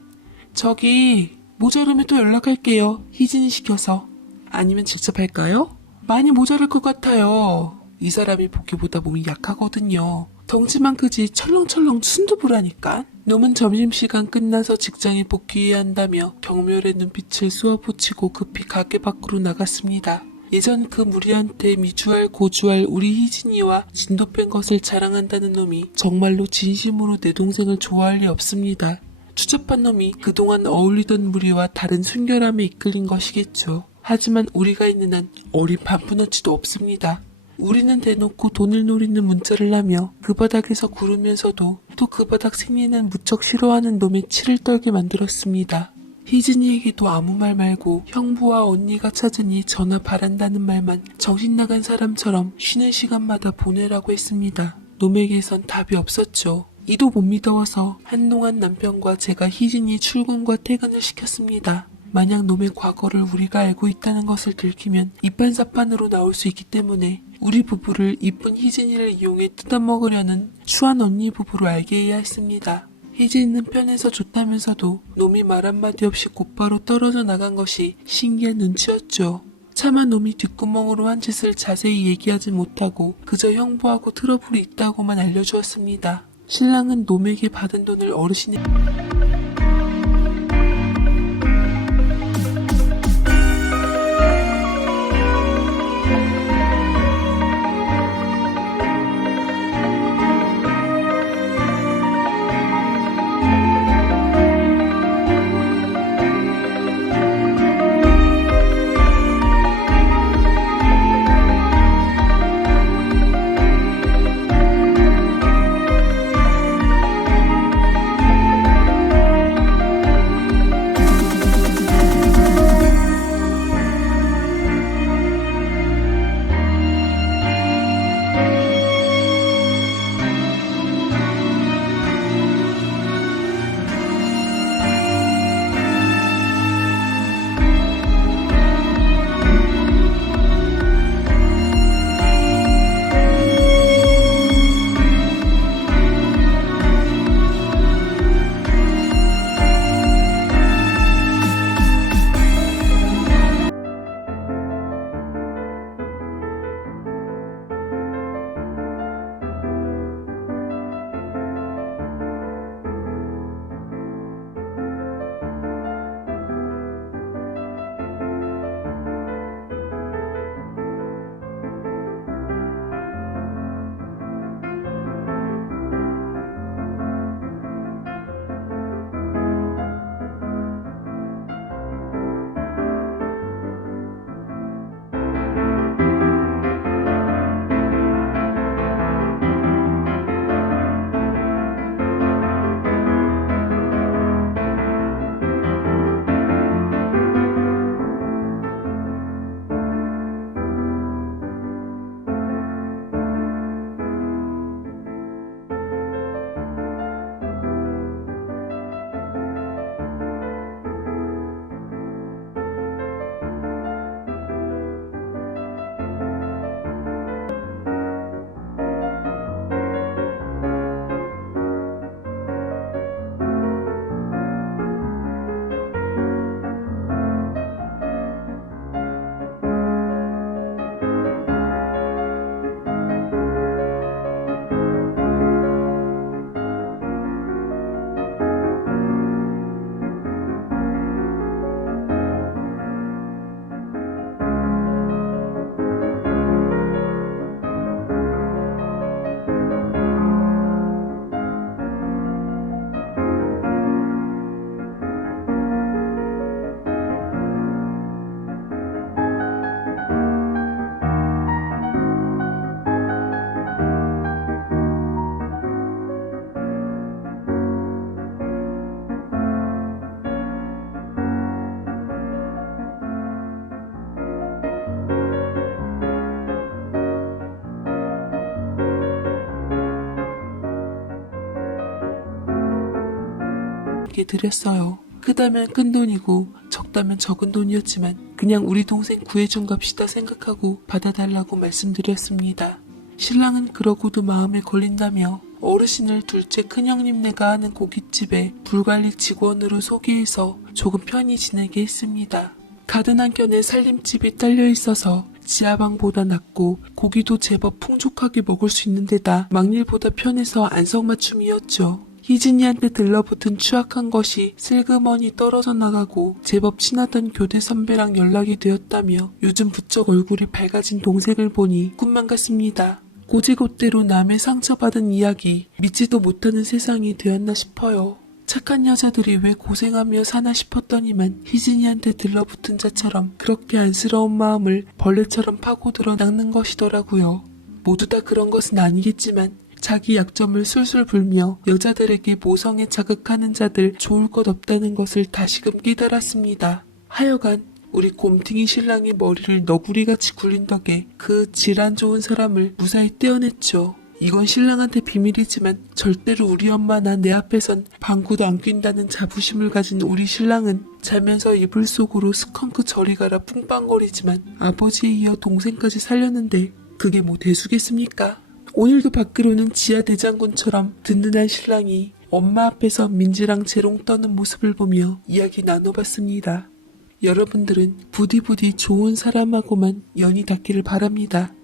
저기 모자르면 또 연락할게요. 희진이 시켜서. 아니면 직접 할까요? 많이 모자랄 것 같아요. 이 사람이 보기보다 몸이 약하거든요. 덩치만 크지 철렁철렁 순두부라니까. 놈은 점심시간 끝나서 직장에 복귀해야 한다며 경멸의 눈빛을 쏘아붙이고 급히 가게 밖으로 나갔습니다. 예전 그 무리한테 미주알 고주알 우리 희진이와 진도 뺀 것을 자랑한다는 놈이 정말로 진심으로 내 동생을 좋아할 리 없습니다. 추잡한 놈이 그동안 어울리던 무리와 다른 순결함에 이끌린 것이겠죠. 하지만 우리가 있는 한 어린 반푼어치도 없습니다. 우리는 대놓고 돈을 노리는 문자를 하며 그 바닥에서 구르면서도 또 그 바닥 생리는 무척 싫어하는 놈의 치를 떨게 만들었습니다. 희진이에게도 아무 말 말고 형부와 언니가 찾으니 전화 바란다는 말만 정신나간 사람처럼 쉬는 시간마다 보내라고 했습니다. 놈에게선 답이 없었죠. 이도 못 믿어와서 한동안 남편과 제가 희진이 출근과 퇴근을 시켰습니다. 만약 놈의 과거를 우리가 알고 있다는 것을 들키면 이판사판으로 나올 수 있기 때문에 우리 부부를 이쁜 희진이를 이용해 뜯어먹으려는 추한 언니 부부로 알게 해야 했습니다. 희진이는 편해서 좋다면서도 놈이 말 한마디 없이 곧바로 떨어져 나간 것이 신기한 눈치였죠. 차마 놈이 뒷구멍으로 한 짓을 자세히 얘기하지 못하고 그저 형부하고 트러블이 있다고만 알려주었습니다. 신랑은 놈에게 받은 돈을 어르신이 동생에게 드렸어요. 크다면 큰 돈이고 적다면 적은 돈이었지만 그냥 우리 동생 구해준 값이다 생각하고 받아달라고 말씀드렸습니다. 신랑은 그러고도 마음에 걸린다며 어르신을 둘째 큰형님네가 하는 고깃집에 불관리 직원으로 소개해서 조금 편히 지내게 했습니다. 가든 한켠에 살림집이 딸려 있어서 지하방보다 낫고 고기도 제법 풍족하게 먹을 수 있는 데다 막일보다 편해서 안성맞춤이었죠. 희진이한테 들러붙은 추악한 것이 슬그머니 떨어져 나가고 제법 친하던 교대 선배랑 연락이 되었다며 요즘 부쩍 얼굴이 밝아진 동생을 보니 꿈만 같습니다. 고지곳대로 남의 상처받은 이야기 믿지도 못하는 세상이 되었나 싶어요. 착한 여자들이 왜 고생하며 사나 싶었더니만 희진이한테 들러붙은 자처럼 그렇게 안쓰러운 마음을 벌레처럼 파고들어 낚는 것이더라고요. 모두 다 그런 것은 아니겠지만 자기 약점을 술술 불며 여자들에게 모성에 자극하는 자들 좋을 것 없다는 것을 다시금 깨달았습니다. 하여간 우리 곰팅이 신랑이 머리를 너구리같이 굴린 덕에 그 질안 좋은 사람을 무사히 떼어냈죠. 이건 신랑한테 비밀이지만 절대로 우리 엄마나 내 앞에선 방구도 안 낀다는 자부심을 가진 우리 신랑은 자면서 이불 속으로 스컹크 저리 가라 뿡빵거리지만 아버지에 이어 동생까지 살렸는데 그게 뭐 대수겠습니까? 오늘도 밖으로는 지하 대장군처럼 든든한 신랑이 엄마 앞에서 민지랑 재롱 떠는 모습을 보며 이야기 나눠봤습니다. 여러분들은 부디 좋은 사람하고만 연이 닿기를 바랍니다.